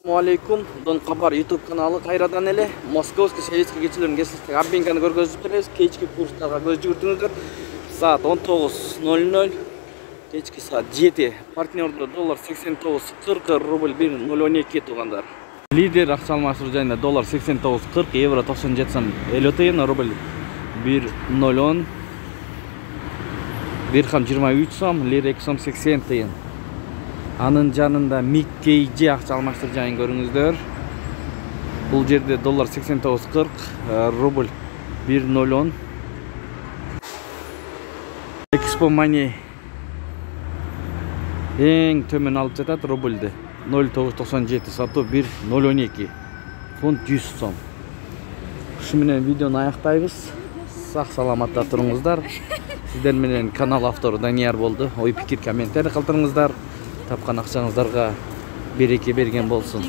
Assalamu alaikum. Don Kabar YouTube kanalı kayradan ele Moskovskiy sovetskiy kechilerining eslashdagi Abbenkani ko'rgazib beramiz. Kechki kurslarga ko'z yugurtingizlar. Saat 19:00, kechki saat 7. Partnyorda dollar 89.40, rubl 1.012 tug'anlar. Lider ақша алмастыру жайында доллар 89.40, евро 97 сом 50 тиын, рубль 1.010, dirham 23 сом, лира 2 сом 80 тиын. Анын жанында Миккейджи ақша алмастыру жайын көріңіздер. Бұл жерде доллар 89.40, рубль 1.010. Expo Money ең төмен алып жатады рубльді. 0.997 сату 1.012, фунт 100 сом. Шу менен видеоны аяқтайбыз. Сақ саламатта тұрыңыздар. Сіздер менен канал автору Данияр болды. Ой пикир комментарий қалдырыңыздар. Тапқан ақшаңыздарға береке берген болсын.